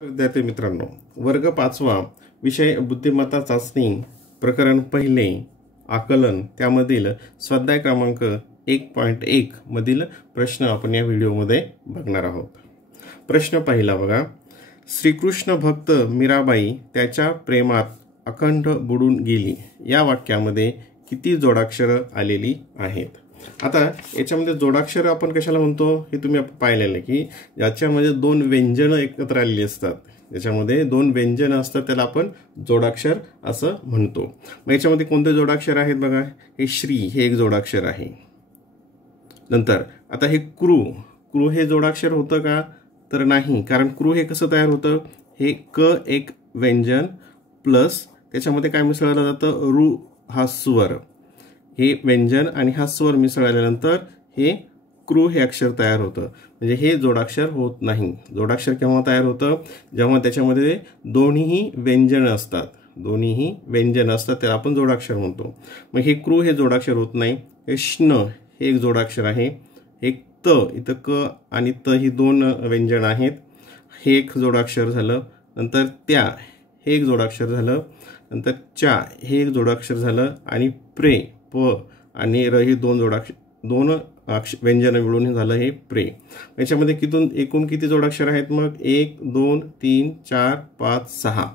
विद्यार्थी मित्रांनो, वर्ग 5वा विषय बुद्धिमत्ता चाचणी प्रकरण पहिले आकलन त्यामधील स्वाध्याय क्रमांक 1.1 मधील प्रश्न आपण या व्हिडिओमध्ये बघणार आहोत। प्रश्न पहिला बघा, श्रीकृष्ण भक्त मीराबाई त्याच्या प्रेमात अखंड बुडून गेली या वाक्यामध्ये किती जोडाक्षर आलेली आहेत। आता याच्यामध्ये जोडाक्षर आपण कशाला म्हणतो हे तुम्ही पाहिलेलं आहे की याच्यामध्ये दोन व्यंजन एकत्र आलेली असतात। याच्यामध्ये दोन व्यंजन असतात त्याला आपण जोडाक्षर असं म्हणतो। मग याच्यामध्ये कोणते जोडाक्षर आहेत बघा, हे श्री हे एक जोडाक्षर आहे। नंतर आता हे क्रू हे जोडाक्षर होतं का तर नाही, कारण क्रू हे कसं तयार होतं, हे क एक व्यंजन प्लस त्याच्यामध्ये काय मिसळलं जातं, रू हा स्वर, हे व्यंजन आणि हा स्वर मिसळल्यानंतर हे क्रू हे अक्षर तयार होतं। म्हणजे हे जोडाक्षर होत नाही। जोडाक्षर केव्हा तयार होतं, जेव्हा त्याच्यामध्ये दोन्हीही व्यंजन असतात, दोन्हीही व्यंजन असतात त्याला आपण जोडाक्षर म्हणतो। मग हे क्रू हे जोडाक्षर होत नाही। हे श्न हे एक जोडाक्षर आहे। हे त, इथं क आणि त ही दोन व्यंजन आहेत, हे एक जोडाक्षर झालं। नंतर त्या हे एक जोडाक्षर झालं। नंतर चा हे एक जोडाक्षर झालं आणि प्रे प आणि र ही दोन व्यंजन मिळून झालं हे प्रे। याच्यामध्ये एकूण किती जोडाक्षर आहेत, मग 1 2 3 4 5 6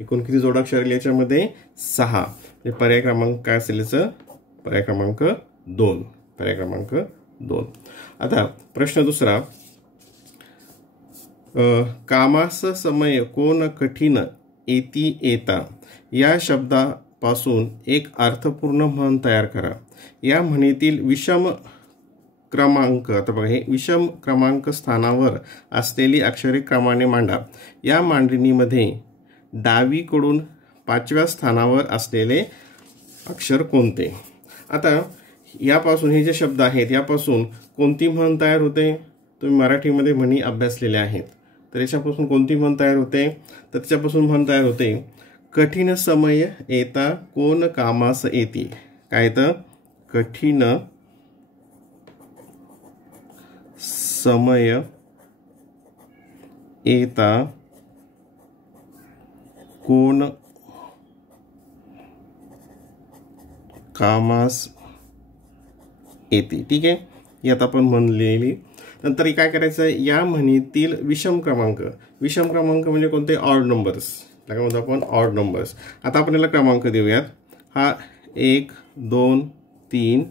एकूण किती जोडाक्षर याच्यामध्ये 6। म्हणजे पर्याय क्रमांक काय असेल याचं, पर्याय क्रमांक 2, पर्याय क्रमांक 2। आता प्रश्न दुसरा, कामास समय कोण कठीण येती येता या शब्दापासून एक अर्थपूर्ण म्हण तयार करा। या म्हणीतील विषम क्रमांक, आता बघा हे विषम क्रमांक स्थानावर असलेली अक्षरे क्रमाने मांडा। या मांडणीमध्ये डावीकडून 5व्या स्थानावर असलेले अक्षर कोणते। आता यापासून हे जे शब्द आहेत यापासून कोणती म्हण तयार होते, तुम्ही मराठीमध्ये म्हणी अभ्यासलेल्या आहेत, तर याच्यापासून कोणती म्हण तयार होते, तर त्याच्यापासून म्हण तयार होते, कठीण समय येता कोण कामास येती। काय तर कठीण समय येता कोण कामास येते। ठीक आहे, ही आता आपण म्हणलेली। नंतर काय करायचं, या म्हणीतील विषम क्रमांक म्हणजे कोणते, ऑड नंबर्स, काय म्हणतो आपण ऑड नंबर्स। आता आपण याला क्रमांक देऊयात। हा 1 2 3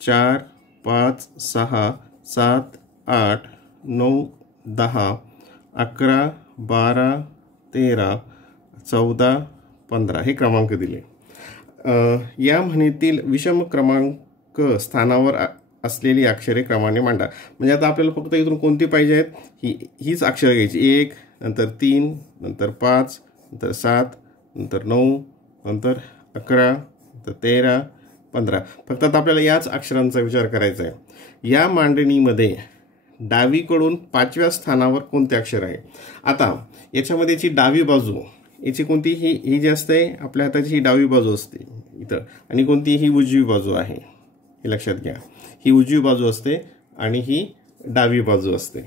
4 5 6 7 8 9 10 11 12 13 14 15 हे क्रमांक दिले। या म्हणीतील विषम क्रमांक स्थानावर असलेली अक्षरे क्रमाने मांडा। म्हणजे आता आपल्याला फक्त इथून कोणती पाहिजे आहेत, हीच अक्षरे घ्यायची, 1 नंतर 3 नंतर 5 नंतर 7 नंतर 9 नंतर 11 नंतर 13 15, फक्त आता आपल्याला याच अक्षरांचा विचार करायचा आहे। या मांडणीमध्ये डावीकडून 5व्या स्थानावर कोणते अक्षर आहे। आता याच्यामध्ये याची डावी बाजू, याची कोणती, ही जी असते आपल्या हाताची ही डावी बाजू असते इथं, आणि कोणती, ही उजवी बाजू आहे, हे लक्षात घ्या। ही उजवी बाजू असते आणि ही डावी बाजू असते,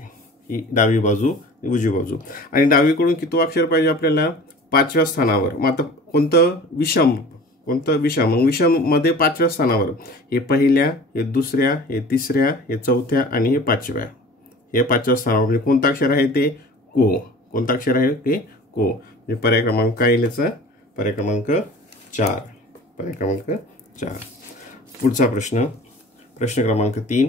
ही डावी बाजू उजवी बाजू। आणि डावीकडून किती अक्षर पाहिजे आपल्याला, 5व्या स्थानावर। मग आता कोणतं विषम, मग विषम मध्ये 5व्या स्थानावर, हे पहिल्या, हे दुसऱ्या, हे तिसऱ्या, हे चौथ्या आणि हे 5व्या, हे 5व्या स्थानावर। म्हणजे कोणतं अक्षर आहे ते को, कोणतं अक्षर आहे ते को। म्हणजे पर्याय क्रमांक काय येईल याचा, पर्याय क्रमांक 4, पर्याय क्रमांक 4। पुढचा प्रश्न, प्रश्न क्रमांक 3,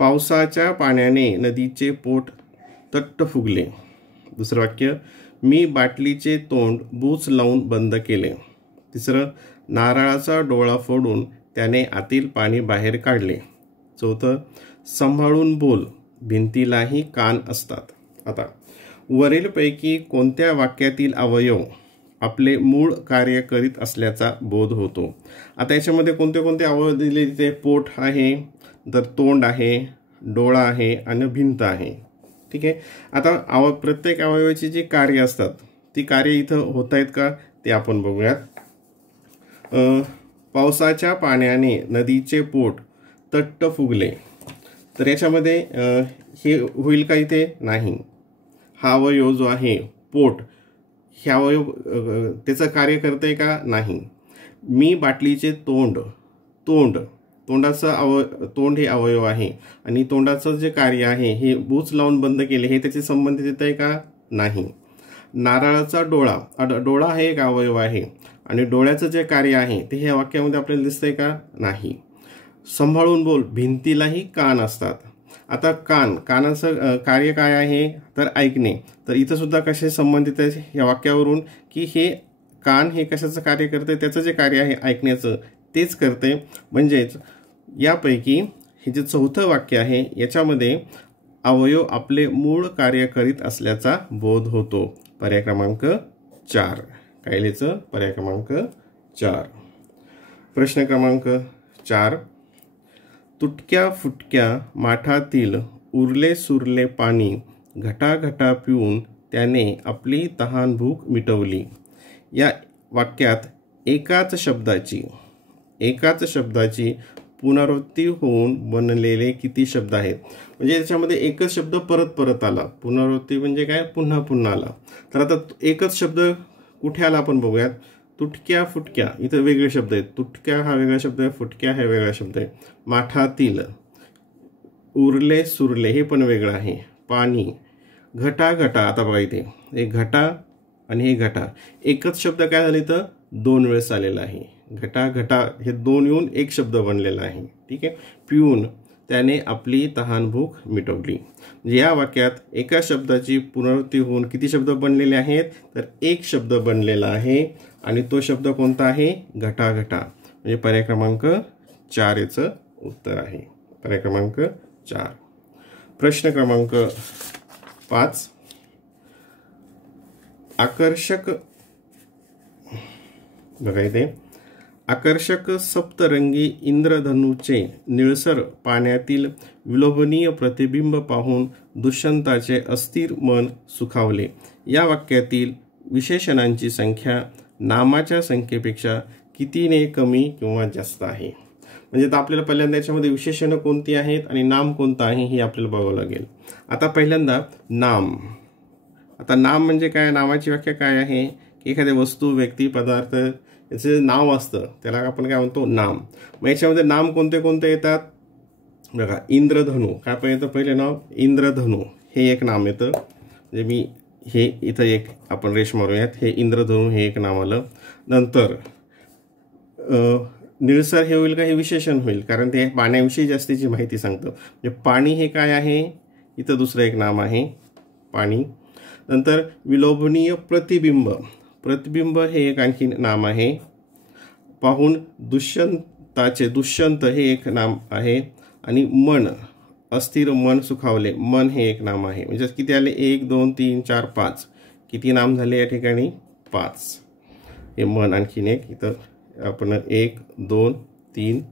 पावसाच्या पाण्याने नदीचे पोट तट्ट फुगले। दुसरं वाक्य, मी बाटलीचे तोंड बूच लावून बंद केले। तिसरं, नारळाचा डोळा फोडून त्याने आतील पाणी बाहेर काढले। चौथं, सांभाळून बोल भिंतीलाही कान असतात। आता वरीलपैकी कोणत्या वाक्यातील अवयव आपले मूळ कार्य करीत असल्याचा बोध होतो। आता याच्यामध्ये कोणते कोणते अवयव दिले, तिथे पोट आहे, तर तोंड आहे, डोळा आहे आणि भिंत आहे। ठीक आहे, आता प्रत्येक अवयवाची जी कार्य असतात ती कार्य इथं होत आहेत का ते आपण बघूयात। पावसाच्या पाण्याने नदीचे पोट तट्ट फुगले, तर याच्यामध्ये हे होईल का इथे, नाही। हा अवयव जो आहे पोट, हे अवयव त्याचं कार्य करते का? नाही. मी बाटलीचे तोंड, तोंड हे अवयव आहे आणि तोंडाचं जे कार्य आहे हे बूच लावून बंद केले हे त्याचे संबंधित येत आहे का? नाही. नारळाचा डोळा हा एक अवयव आहे आणि डोळ्याचं जे कार्य आहे ते ह्या वाक्यामध्ये आपल्याला दिसतंय का? नाही. सांभाळून बोल, भिंतीलाही कान असतात. आता कानाचं कार्य काय आहे? तर ऐकणे. तर इथं सुद्धा कसे संबंधित आहे या वाक्यावरून की हे कान हे कशाचं कार्य करते? त्याचं जे कार्य आहे ऐकण्याचं तेच करते. म्हणजेच यापैकी हे जे चौथं वाक्य आहे याच्यामध्ये अवयव आपले मूळ कार्य करीत असल्याचा बोध होतो. पर्याय क्रमांक 4. काय लिहायचं? पर्याय क्रमांक 4. प्रश्न क्रमांक 4. तुटक्या फुटक्या माठातील उरले सुरले पाणी घटाघटा पिऊन त्याने आपली तहान भूक मिटवली. या वाक्यात एकाच शब्दाची पुनरावृत्ती होऊन बनलेले किती शब्द आहेत? म्हणजे याच्यामध्ये एकच शब्द परत परत आला. पुनरावृत्ती म्हणजे काय? पुन्हा पुन्हा आला. तर आता एकच शब्द कुठे आला आपण बघूयात. तुटक्या फुटक्या, इथं वेगळे शब्द आहेत. तुटक्या हा वेगळा शब्द आहे, फुटक्या हा वेगळा शब्द आहे. माठातील, उरले सुरले हे पण वेगळं आहे. पाणी, घटा, आता बघा इथे एक घटा आणि हे घटा, एकच शब्द काय झाले तर 2 वेळेस आलेला आहे. घटा हे 2 येऊन एक शब्द बनलेला आहे. ठीक आहे. पिऊन त्याने आपली तहान भूक मिटवली. या वाक्यात एका शब्दाची पुनरावृत्ती होऊन किती शब्द बनलेले आहेत? तर एक शब्द बनलेला आहे आणि तो शब्द कोणता आहे? घटा. म्हणजे पर्याय क्रमांक 4 याचं उत्तर आहे. पर्याय क्रमांक 4. प्रश्न क्रमांक 5. आकर्षक सप्तरंगी इंद्रधनुचे निळसर पाण्यातील विलोभनीय प्रतिबिंब पाहून दुष्यंताचे अस्थिर मन सुखावले. या वाक्यातील विशेषणांची संख्या नामाच्या संख्येपेक्षा कितीने कमी किंवा जास्त आहे? म्हणजे आता आपल्याला पहिल्यांदा याच्यामध्ये विशेषणं कोणती आहेत आणि नाम कोणतं आहे हे आपल्याला बघावं लागेल. आता पहिल्यांदा नाम. आता नाम म्हणजे काय? नामाची व्याख्या काय आहे? एखाद्या वस्तू, व्यक्ती, पदार्थ याचं नाव असतं त्याला आपण काय म्हणतो? नाम. मग याच्यामध्ये नाम कोणते कोणते येतात? बघा, इंद्रधनु. काय पण येतं? पहिले नाव इंद्रधनु हे एक नाम येतं. म्हणजे मी हे इथं एक आपण रेष मारूयात. हे इंद्रधनु हे एक नाम आलं. नंतर निळसर हे होईल का? हे विशेषण होईल, कारण ते पाण्याविषयी जास्तीची माहिती सांगतं. म्हणजे पाणी हे काय आहे? इथं दुसरं एक नाम आहे पाणी. नंतर विलोभनीय प्रतिबिंब हे एक आणखी नाम आहे. पाहून दुष्यंत हे एक नाम आहे. आणि मन, अस्थिर मन सुखावले, मन हे एक नाम आहे. म्हणजे किती आले? 1 2 3 4 5. किती नाम झाले या ठिकाणी? 5. हे मन आणखीन एक इथं आपण 1 2 3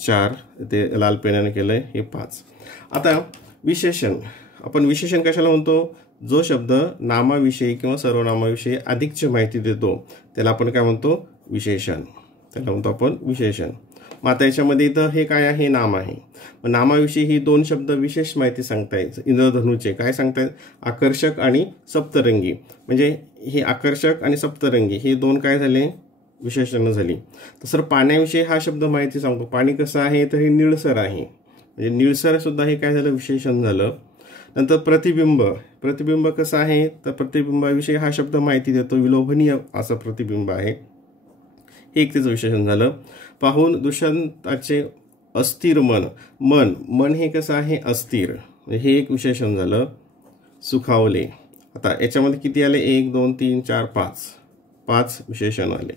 4 ते लाल पेनाने केलंय, हे 5. आता विशेषण. आपण विशेषण कशाला म्हणतो? जो शब्द नामाविषयी किंवा सर्वनामाविषयी अधिकची माहिती देतो त्याला आपण काय म्हणतो? विशेषण. त्याला म्हणतो आपण विशेषण. मग आता याच्यामध्ये इथं हे काय आहे? नाम आहे. मग नामाविषयी ही 2 शब्द विशेष माहिती सांगतायत. इंद्रधनुचे काय सांगतायत? आकर्षक आणि सप्तरंगी. म्हणजे हे आकर्षक आणि सप्तरंगी हे 2 काय झाले? विशेषणं झाली. तसं पाण्याविषयी हा शब्द माहिती सांगतो. पाणी कसं आहे? तर हे निळसर आहे. म्हणजे निळसर सुद्धा हे काय झालं? विशेषण झालं. नंतर प्रतिबिंब कसं आहे? तर प्रतिबिंबाविषयी हा शब्द माहिती देतो. विलोभनीय असं प्रतिबिंब आहे, हे एक त्याचं विशेषण झालं. पाहून दुष्यंताचे अस्थिर मन हे कसं आहे? अस्थिर. हे एक विशेषण झालं. सुखावले. आता याच्यामध्ये किती आले? 1 2 3 4 5 विशेषण आले.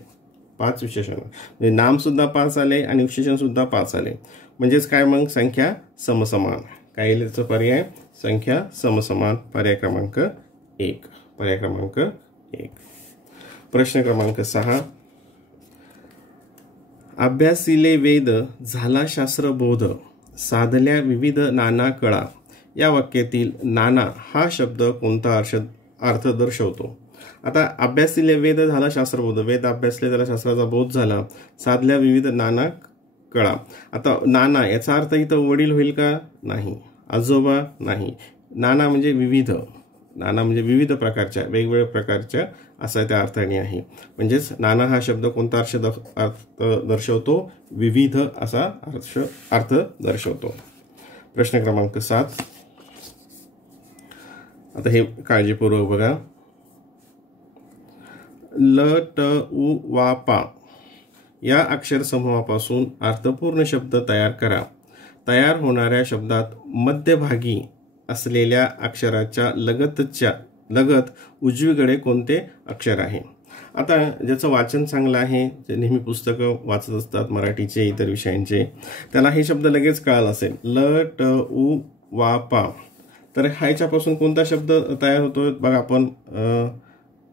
5 विशेषण. म्हणजे नाम सुद्धा 5 आले आणि विशेषण सुद्धा 5 आले. म्हणजेच काय? मग संख्या समसमान. काय येईल त्याचा पर्याय? संख्या समसमान. पर्याय क्रमांक 1. पर्याय क्रमांक 1. प्रश्न क्रमांक 6. अभ्यासिले वेद झाला शास्त्रबोध साधल्या विविध नाना कळा. या वाक्यातील नाना हा शब्द कोणता अर्थ दर्शवतो? आता अभ्यासिले वेद झाला शास्त्रबोध, वेद अभ्यासले त्याला शास्त्राचा बोध झाला. साधल्या विविध नाना कळा. आता नाना याचा अर्थ इथं वडील होईल का? नाही. आजोबा? नाही. नाना म्हणजे विविध. नाना म्हणजे विविध प्रकारच्या, वेगवेगळ्या प्रकारच्या असा त्या अर्थाने आहे. म्हणजेच नाना हा शब्द कोणता अर्थ दर्शवतो? विविध असा अर्थ दर्शवतो. प्रश्न क्रमांक 7. आता हे काळजीपूर्वक बघा. ल, ट, उ, वा, पा या अक्षर समूहापासून अर्थपूर्ण शब्द तयार करा. तयार होणाऱ्या शब्दात मध्यभागी असलेल्या अक्षराच्या लगत उजवीकडे कोणते अक्षर आहे? आता ज्याचं वाचन चांगलं आहे, जे नेहमी पुस्तकं वाचत असतात मराठीचे इतर विषयांचे, त्याला हे शब्द लगेच कळाला असेल. ल, ट, उ, वा, पा. तर ह्याच्यापासून कोणता शब्द तयार होतो बघा आपण.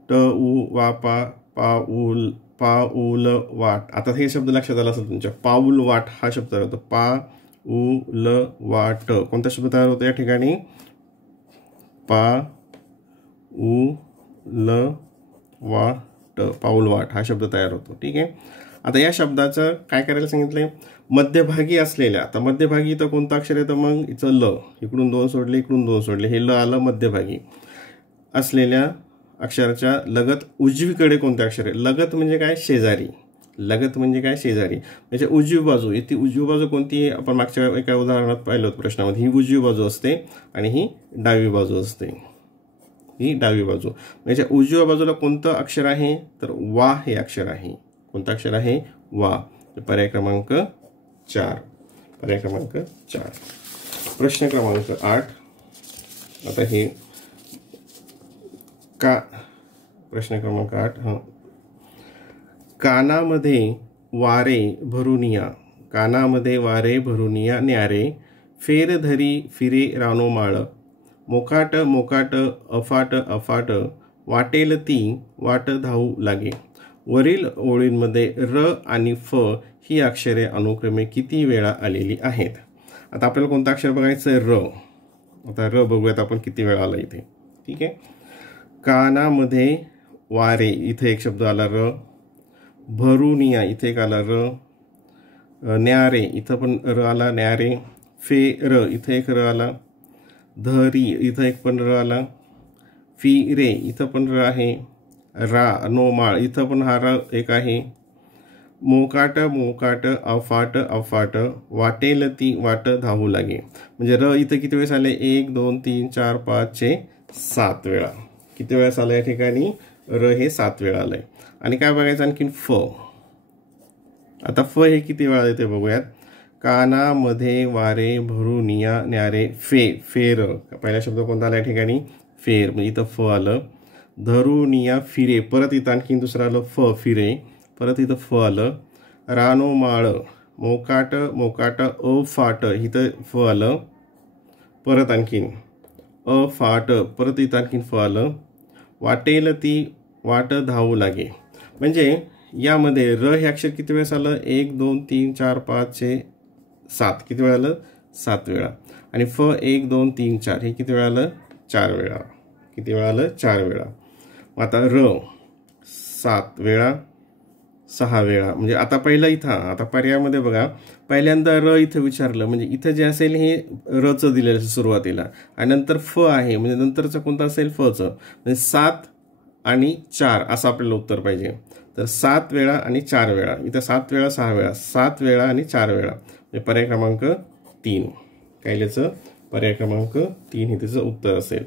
ट, उ, वा, पा, पाऊल, पाऊल वाट. आता हे शब्द लक्षात आला असेल तुमच्या. पाऊल वाट हा शब्द तयार होतो. पाऊल वाट. कोणता शब्द तयार होतो या ठिकाणी? पाऊल वाट, पाऊल वाट हा शब्द तयार होतो. ठीक आहे. आता या शब्दाचं काय करायला सांगितलंय? मध्यभागी असलेल्या. आता मध्यभागी तर कोणतं अक्षर येतं मग? इथं ल. इकडून 2 सोडले, इकडून 2 सोडले, हे ल आलं मध्यभागी असलेल्या अक्षराच्या लगत उजवीकडे कोणते अक्षर आहे? लगत म्हणजे काय? शेजारी. लगत म्हणजे काय? शेजारी. म्हणजे उजवी बाजू. इथे उजवी बाजू कोणती आहे? आपण मागच्या एका उदाहरणात पाहिलं होतं प्रश्नामध्ये. ही उजवी बाजू असते आणि ही डावी बाजू असते. ही डावी बाजू. म्हणजे उजव्या बाजूला कोणतं अक्षर आहे? तर वा हे अक्षर आहे. कोणतं अक्षर आहे? वा. पर्याय क्रमांक 4. पर्याय क्रमांक 4. प्रश्न क्रमांक 8. आता हे प्रश्न क्रमांक 8. कानामध्ये वारे भरून या. कानामध्ये वारे भरून या न्यारे. फेर धरी फिरे रानो माळ. मोकाट मोकाट अफाट अफाट. वाटेल ती वाट धावू लागे. वरील ओळींमध्ये र आणि फ ही अक्षरे अनुक्रमे किती वेळा आलेली आहेत? आता आपल्याला कोणतं अक्षर बघायचं? र. आता र बघूयात आपण किती वेळा आला इथे. ठीक आहे. कानामध्ये वारे इथे एक शब्द आला र. भरुनिया इथे एक आला र. न्यारे इथं पण र आला न्यारे. फेर इथे एक र आला. धरी इथं एक पण र आला. फिरे इथं पण र आहे. रा नो माळ इथं पण हा र एक आहे. मोकाट मोकाट अफाट अफाट. वाटेल ती वाट धावू लागे. म्हणजे र इथं किती वेळेस आले? 1 2 3 4 5 6 7 वेळा. किती वेळेस आलं या ठिकाणी? र हे 7 वेळा आलंय. आणि काय बघायचं आणखीन? फ. आता फ हे किती वेळा येते बघूयात. कानामध्ये वारे भरून या न्यारे. फेर. पहिला शब्द कोणता आला या ठिकाणी? फेर. म्हणजे इथं फ आलं. धरुनिया फिरे. परत इथं आणखीन दुसरं आलं फ. फिरे. परत इथं फ आलं. रानो माळ. मोकाट मोकाट अफाट इथं फ आलं. परत आणखीन अफाट. परत इथं आणखीन फ आलं. वाटेल ती वाट धावू लागे. म्हणजे यामध्ये र हे अक्षर किती वेळेस आलं? 1 2 3 4 5 6 7. किती वेळा आलं? 7 वेळा. आणि फ 1 2 3 4 हे किती वेळा आलं? 4 वेळा. किती वेळा आलं? 4 वेळा. आता र 7 वेळा, 6 वेळा. म्हणजे आता पहिलं इथं आता पर्यायामध्ये बघा. पहिल्यांदा र इथं विचारलं म्हणजे इथं जे असेल हे रचं दिलेलं सुरुवातीला आणि नंतर फ आहे म्हणजे नंतरचं कोणतं असेल? फचं. म्हणजे 7 आणि 4 असं आपल्याला उत्तर पाहिजे. तर 7 वेळा आणि 4 वेळा. इथं 7 वेळा 6 वेळा. 7 वेळा आणि 4 वेळा. म्हणजे पर्याय क्रमांक 3. कायल्याचं? पर्याय क्रमांक 3 हे त्याचं उत्तर असेल.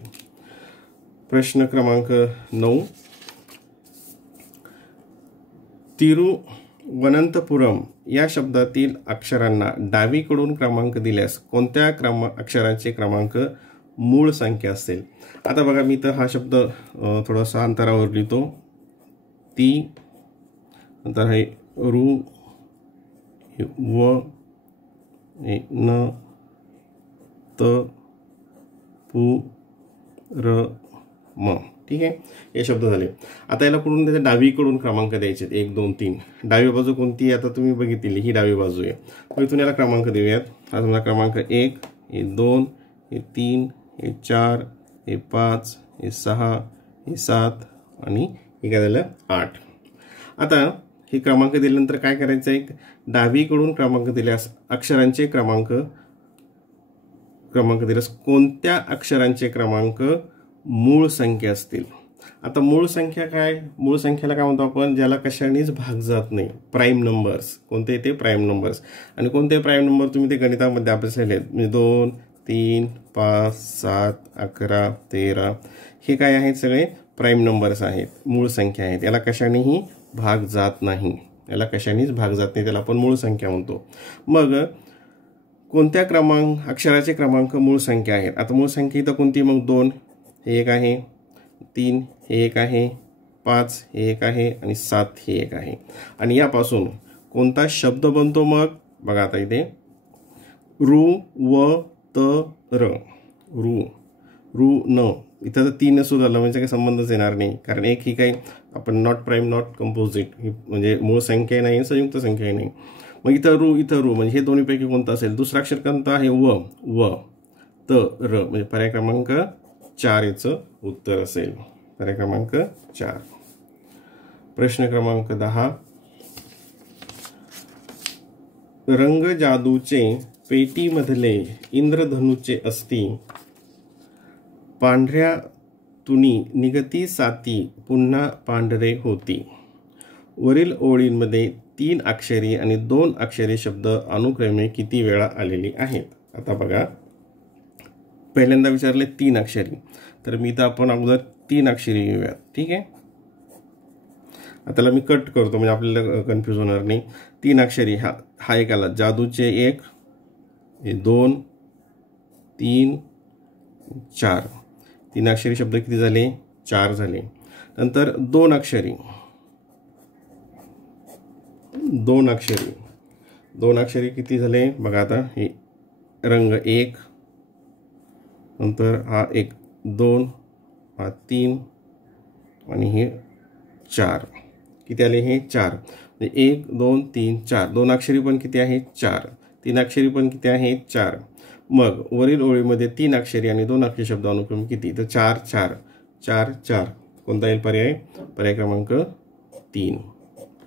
प्रश्न क्रमांक 9. तिरुवनंतपुरम या शब्दातील अक्षरांना डावीकडून क्रमांक दिल्यास कोणत्या अक्षरांचे क्रमांक मूळ संख्या असेल? आता बघा मी तर हा शब्द थोडासा अंतरावर लिहितो. ती नंतर हे रु व न त पु र म. ठीक आहे. हे शब्द झाले. आता याला पुढून त्याच्या डावीकडून क्रमांक द्यायचे 1 2 3. डावी बाजू कोणती आता तुम्ही बघितली ही डावी बाजू आहे. मग इथून याला क्रमांक देऊयात. हा समजा क्रमांक 1 हे 2 हे 3 हे 4 हे 5 हे 6 हे 7 आणि हे काय झालं 8. आता हे क्रमांक दिल्यानंतर काय करायचं आहे? डावीकडून क्रमांक दिल्यास अक्षरांचे क्रमांक दिल्यास कोणत्या अक्षरांचे क्रमांक मूळ संख्या असतील. आता मूळ संख्या काय, मूळ संख्याला काय म्हणतो आपण, ज्याला कशानेच भाग जात नाही, प्राईम नंबर्स. कोणते ते प्राईम नंबर्स. आणि कोणते प्राईम नंबर तुम्ही ते गणितामध्ये अभ्यासलेले आहेत, म्हणजे 2, 3, 5, 7, 11, 13 हे काय आहेत, सगळे प्राईम नंबर्स आहेत, मूळ संख्या आहेत. याला कशानेही भाग जात नाही, याला कशानेच भाग जात नाही, त्याला आपण मूळ संख्या म्हणतो. मग कोणत्या अक्षराचे क्रमांक मूळ संख्या आहेत. आता मूळ संख्या इथं कोणती, मग 2 हे एक आहे, 3 हे एक आहे, 5 हे एक आहे आणि 7 हे एक आहे. आणि यापासून कोणता शब्द बनतो, मग बघा आता इथे रु व त र, रु न. इथं तर 3 सुरू झालं म्हणजे काही संबंधच येणार नाही, कारण एक ही काही आपण नॉट प्राईम नॉट कंपोजिट, म्हणजे मूळ संख्या नाही, संयुक्त संख्या नाही. मग इथं रु म्हणजे हे दोन्हीपैकी कोणतं असेल. दुसरा अक्षर कोणता आहे, व त र, म्हणजे पर्याय क्रमांक 4 याचं उत्तर असेल. पर्याय क्रमांक 4. प्रश्न क्रमांक 10. रंग जादूचे पेटीमधले इंद्रधनुचे असती, पांढऱ्या तुनी निगती साती पुन्हा पांढरे होती. वरील ओळींमध्ये 3 अक्षरी आणि 2 अक्षरी शब्द अनुक्रमे किती वेळा आलेली आहेत. आता बघा, पहिल्यांदा विचारले 3 अक्षरी, तर मी तर आपण अगोदर 3 अक्षरी घेऊयात. ठीक आहे, आता मी कट करतो म्हणजे आपल्याला कन्फ्यूज होणार नाही. 3 अक्षरी हा एक आला, जादूचे 1, हे 2, 3, 4. 3 अक्षरी शब्द किती झाले, 4 झाले. नंतर 2 अक्षरी, 2 अक्षरी किती झाले बघा. आता हे रंग 1, नंतर हा 1, 2, हा 3 आणि हे 4. किती आले, हे 4. 1, 2, 3, 4. 2 अक्षरी पण किती आहे, 4. 3 अक्षरी पण किती आहे, 4. मग वरील ओळीमध्ये 3 अक्षरी आणि 2 अक्षरी शब्द अनुक्रम किती, तर 4, 4, 4, 4. कोणता येईल पर्याय, पर्याय क्रमांक 3.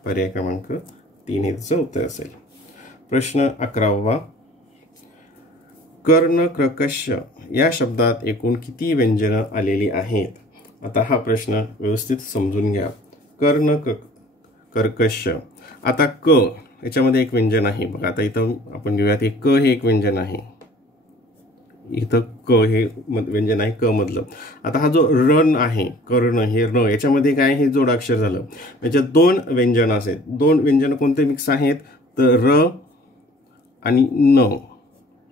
पर्याय क्रमांक 3 हे त्याचं उत्तर असेल. प्रश्न 11. कर्ण कर्कश या शब्दात एकूण किती व्यंजनं आलेली आहेत. आता हा प्रश्न व्यवस्थित समजून घ्या. कर्ण कर्कश. आता क याच्यामध्ये एक व्यंजन आहे बघा. आता इथं आपण घेऊयात, क हे एक व्यंजन आहे, इथं क हे व्यंजन आहे क मधलं. आता हा जो रण आहे, कर्ण हे र, याच्यामध्ये काय, हे जोडाक्षर झालं. याच्यात 2 व्यंजन आहेत. 2 व्यंजन कोणते मिक्स आहेत, तर र आणि न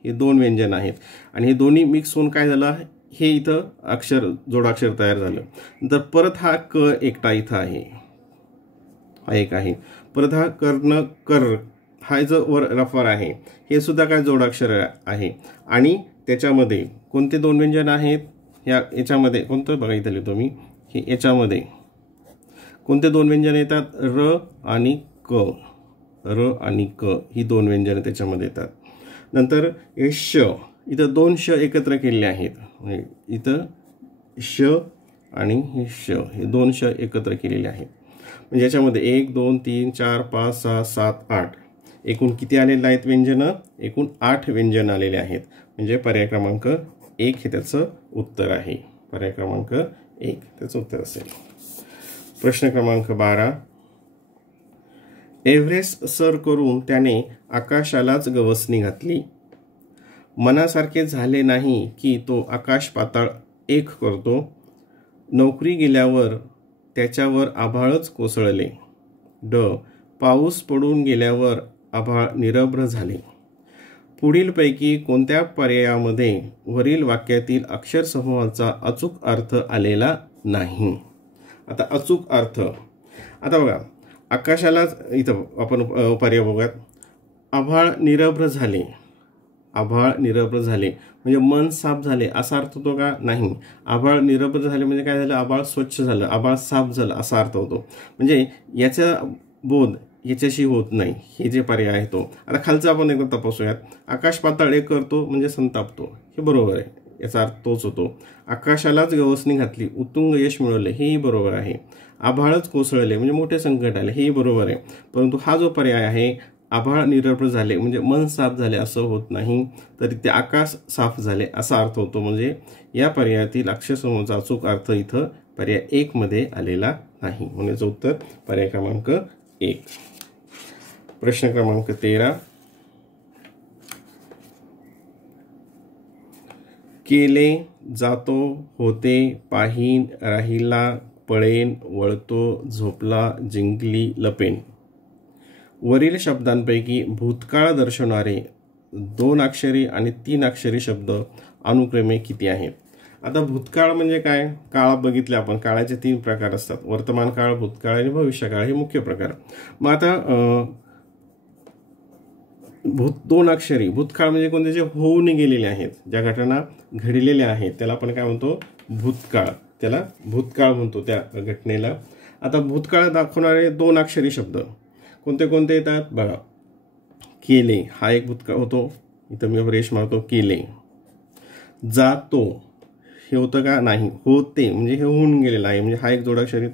हे 2 व्यंजन आहेत. आणि हे दोन्ही मिक्स होऊन काय झालं, हे इथं अक्षर जोडाक्षर तयार झालं. नंतर परत हा क एकटा इथं आहे, हा एक आहे. परत हा कर्ण कर, हा जो वर रफर आहे, हे सुद्धा काय जोडाक्षर आहे. आणि त्याच्यामध्ये कोणते 2 व्यंजन आहेत, याच्यामध्ये कोणतं बघा इथं लिहितो मी, हे याच्यामध्ये कोणते 2 व्यंजन येतात, र आणि क, र आणि क ही 2 व्यंजन त्याच्यामध्ये येतात. नंतर हे श, इथं 2 श एकत्र केलेले आहेत, इथं श आणि हे श, हे 2 श एकत्र केलेले आहेत. म्हणजे याच्यामध्ये 1, 2, 3, 4, 5, 6, 7, 8 एकूण किती आलेले आहेत व्यंजनं, एकूण 8 व्यंजन आलेले आहेत. म्हणजे पर्याय क्रमांक 1 हे त्याचं उत्तर आहे. पर्याय क्रमांक 1 त्याचं उत्तर असेल. प्रश्न क्रमांक 12. एव्हरेस्ट सर करून त्याने आकाशालाच गवसणी घातली. मनासारखे झाले नाही की तो आकाश पाताळ एक करतो. नोकरी गेल्यावर त्याच्यावर आभाळच कोसळले. ड. पाऊस पडून गेल्यावर आभाळ निरभ्र झाले. पुढीलपैकी कोणत्या पर्यायामध्ये वरील वाक्यातील अक्षरसमूहाचा अचूक अर्थ आलेला नाही. आता अचूक अर्थ, आता बघा आकाशालाच इथं आपण पर्याय बघूयात. आभाळ निरभ्र झाले, आभाळ निरभ्र झाले म्हणजे मन साफ झाले असा अर्थ होतो का, नाही. आभाळ निरभ्र झाले म्हणजे काय झालं, आभाळ स्वच्छ झालं, आभाळ साफ झालं असा अर्थ होतो. म्हणजे याचा बोध याच्याशी होत नाही. हे जे पर्याय आहे तो. आता खालचा आपण एकदा तपासूयात. आकाश पाताळ एक करतो म्हणजे संतापतो, हे बरोबर आहे, याचा अर्थ तोच होतो. आकाशालाच गवसणी घातली, उत्तुंग यश मिळवले, हेही बरोबर आहे. आभाळच कोसळले म्हणजे मोठे संकट आले, हेही बरोबर आहे. परंतु हा जो पर्याय आहे आभाळ निरभ्र झाले म्हणजे मन साफ झाले असं होत नाही, तर इथे आकाश साफ झाले असा अर्थ होतो. म्हणजे या पर्यायातील अक्षरसमूहाचा अचूक अर्थ इथं पर्याय 1 मध्ये आलेला नाही. म्हणजे उत्तर पर्याय क्रमांक 1. प्रश्न क्रमांक 13. केले, जातो, होते, पाहीन, राहिला, पळेन, वळतो, झोपला, जिंकली, लपेन. वरील शब्दांपैकी भूतकाळ दर्शवणारे 2 अक्षरी आणि 3 अक्षरी शब्द अनुक्रमे किती आहेत? आता भूतकाळ म्हणजे काय? काळ बघितले आपण. काळाचे 3 प्रकार असतात. वर्तमान काळ, भूतकाळ आणि भविष्यकाळ हे मुख्य प्रकार. मग आता 2 अक्षरी भूतकाळ म्हणजे कोणते? जे होऊन गेलेले आहेत, ज्या घटना घडलेल्या आहेत त्याला आपण काय म्हणतो? भूतकाळ. त्याला भूतकाळ म्हणतो त्या घटनेला. आता भूतकाळ दाखवणारे 2 अक्षरी शब्द कोणते कोणते येतात बघा. केले हा एक भूतकाळ होतो, इथं मी रेष मारतो. केले. जातो हे होतं का? नाही. होते म्हणजे हे होऊन गेलेलं आहे, म्हणजे हा एक जोडाक्षरी.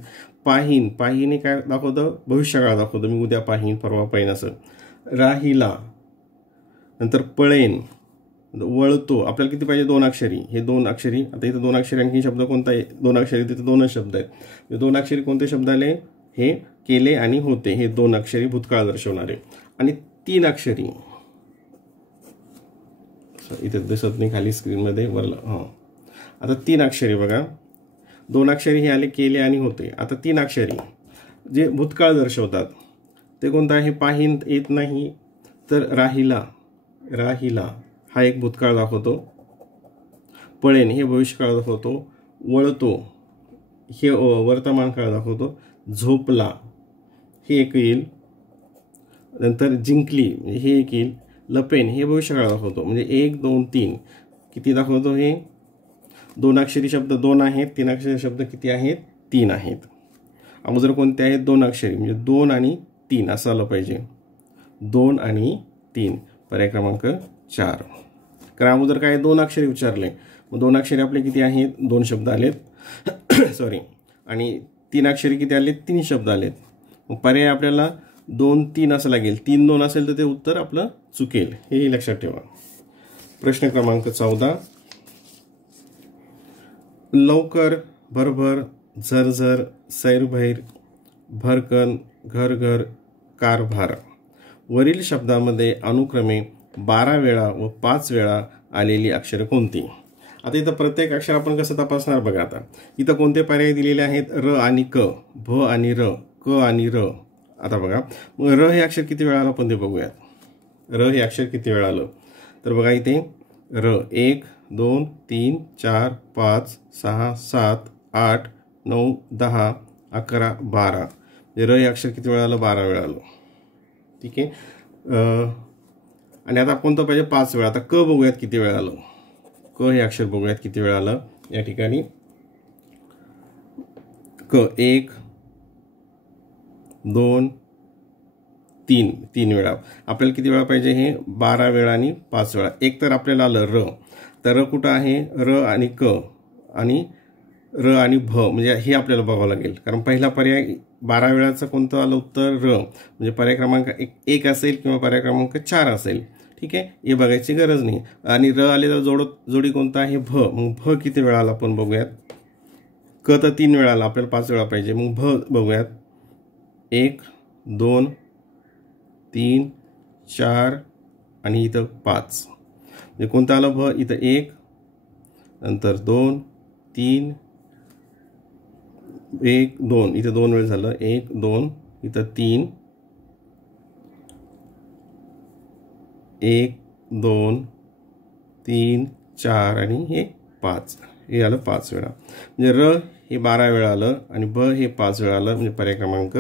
पाहीन, पाहीन हे काय दाखवतं? भविष्यकाळ दाखवतं. मी उद्या पाहीन, परवा पाहीन असं. राहिला, नंतर पळेन, वळतो. आपल्याला किती पाहिजे? 2 अक्षरी. हे 2 अक्षरी. आता इथं 2 अक्षरी आणखी शब्द कोणता आहे? 2 अक्षरी. तिथे 2च शब्द आहेत. 2 अक्षरी कोणते शब्द आले? हे केले आणि होते हे 2 अक्षरी भूतकाळ दर्शवणारे. आणि 3 अक्षरी इथे दिसत नाही खाली स्क्रीनमध्ये वरला. आता 3 अक्षरी बघा. 2 अक्षरी हे आले केले आणि होते. आता 3 अक्षरी जे भूतकाळ दर्शवतात ते कोणतं आहे? पाहीन येत नाही, तर राहिला. राहिला हा एक भूतकाळ दाखवतो. पळेन हे भविष्यकाळ दाखवतो. वळतो हे वर्तमान काळ दाखवतो. झोपला हे एक येईल. नंतर जिंकली हे एक येईल. लपेन हे भविष्यकाळ दाखवतो. म्हणजे 1 2 3 किती दाखवतो? हे 2 अक्षरी शब्द 2 आहेत. 3 अक्षरी शब्द किती आहेत? 3 आहेत. अगोदर कोणते आहेत? 2 अक्षरी म्हणजे 2 आणि 3 असं आलं पाहिजे. 2 आणि 3 पर्याय क्रमांक 4. कारण अगोदर काय 2 अक्षरी विचारले, मग 2 अक्षरी आपले किती आहेत? 2 शब्द आलेत सॉरी. आणि 3 अक्षरी किती आलेत? 3 शब्द आलेत. मग पर्याय आपल्याला 2 3 असं लागेल. 3 2 असेल तर ते उत्तर आपलं चुकेल, हेही लक्षात ठेवा. प्रश्न क्रमांक 14. लवकर, भरभर, झरझर, सैरभैर, भरकन, घर घर, कारभार. वरील शब्दामध्ये अनुक्रमे 12 वेळा व 5 वेळा आलेली अक्षरे कोणती? आता इथं प्रत्येक अक्षर आपण कसं तपासणार बघा. आता इथं कोणते पर्याय दिलेले आहेत? र आणि क, भ आणि र, क आणि र. आता बघा मग र हे अक्षर किती वेळा आलं आपण ते बघूयात. र हे अक्षर किती वेळा आलं तर बघा इथे र 1 2 3 4 5 6 7 8 9 10 11 12. र हे अक्षर किती वेळा आलं? 12 वेळा आलं. ठीक आहे. आणि आता कोणतं पाहिजे? 5 वेळा. आता क बघूयात किती वेळा आलं. क हे अक्षर बघूयात किती वेळा आलं. या ठिकाणी क 1 2 3 3 वेळा. आपल्याला किती वेळा पाहिजे? हे 12 वेळा आणि 5 वेळा. एक तर आपल्याला आलं र. तर र कुठं आहे? र आणि क आणि र आणि भ म्हणजे हे आपल्याला बघावं लागेल. कारण पहिला पर्याय 12 वेळाचं कोणतं आलं उत्तर? र. म्हणजे पर्याय क्रमांक 1 असेल किंवा पर्याय क्रमांक 4 असेल. ठीक आहे, हे बघायची गरज नाही. आणि र आलेला जोडी कोणता आहे? भ. मग भ किती वेळा आला आपण बघूयात. क तर 3 वेळा आला, आपल्याला 5 वेळा पाहिजे. मग भ बघूयात. 1 2 3 4 आणि इथं 5. म्हणजे कोणतं आलं? भ. इथं 1 नंतर 2 3 1 2 इथं 2 वेळ झालं. 1 2 इथं 3 1 2 3 4 आणि हे 5. हे आलं 5 वेळा. म्हणजे र हे 12 वेळा आलं आणि ब हे 5 वेळा आलं. म्हणजे पर्याय क्रमांक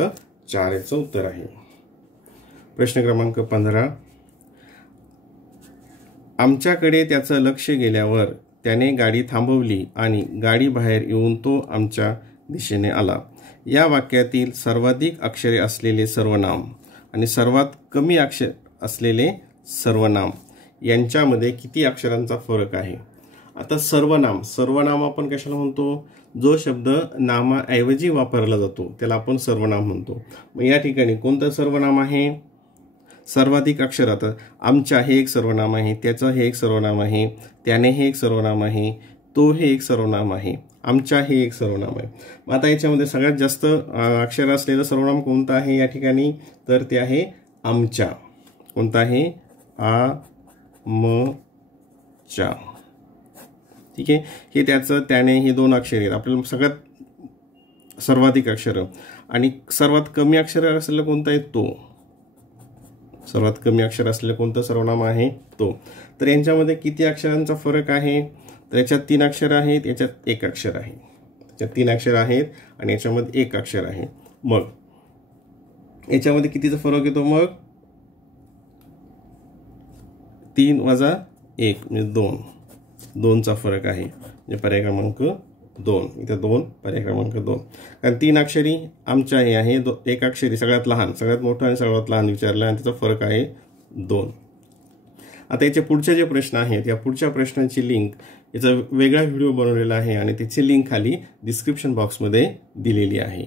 4 याचं उत्तर आहे. प्रश्न क्रमांक 15. आमच्याकडे त्याचं लक्ष गेल्यावर त्याने गाडी थांबवली आणि गाडी बाहेर येऊन तो आमच्या दिशेने आला. या वाक्यातील सर्वाधिक अक्षरे असलेले सर्वनाम आणि सर्वात कमी अक्षर असलेले सर्वनाम यांच्यामध्ये किती अक्षरांचा फरक आहे? आता सर्वनाम आपण कशाला म्हणतो? जो शब्द नामाऐवजी वापरला जातो त्याला आपण सर्वनाम म्हणतो. मग या ठिकाणी कोणतं सर्वनाम आहे? सर्वाधिक अक्षर. आता आमच्या हे एक सर्वनाम आहे, त्याचं हे एक सर्वनाम आहे, त्याने हे एक सर्वनाम आहे, तो हे एक सर्वनाम आहे, आमच्या हे एक सर्वनाम आहे. मग आता याच्यामध्ये सगळ्यात जास्त अक्षर असलेलं सर्वनाम कोणतं आहे या ठिकाणी, तर ते आहे आमच्या. कोणतं आहे, आ म च्या. ठीक आहे, हे त्याचं त्याने हे 2 अक्षर आहेत. आपल्याला सगळ्यात सर्वाधिक अक्षर आणि सर्वात कमी अक्षर असलेलं कोणतं आहे, तो. सर्वात कमी अक्षर असलेलं कोणतं सर्वनाम आहे, तो. तर यांच्यामध्ये किती अक्षरांचा फरक आहे, तर याच्यात 3 अक्षर आहेत, याच्यात 1 अक्षर आहे. याच्यात 3 अक्षर आहेत आणि याच्यामध्ये 1 अक्षर आहे. मग याच्यामध्ये कितीचा फरक येतो, मग 3 वजा 1 म्हणजे 2. 2चा फरक आहे, म्हणजे पर्याय क्रमांक 2. इथे 2, पर्याय क्रमांक 2. कारण 3 अक्षरी आमच्या हे आहे, 1 अक्षरी सगळ्यात लहान, सगळ्यात मोठं आणि सर्वात लहान विचारलं आणि त्याचा फरक आहे 2. आता याचे पुढचे जे प्रश्न आहेत, या पुढच्या प्रश्नांची लिंक याचा वेगळा व्हिडिओ बनवलेला आहे आणि त्याची लिंक खाली डिस्क्रिप्शन बॉक्समध्ये दिलेली आहे.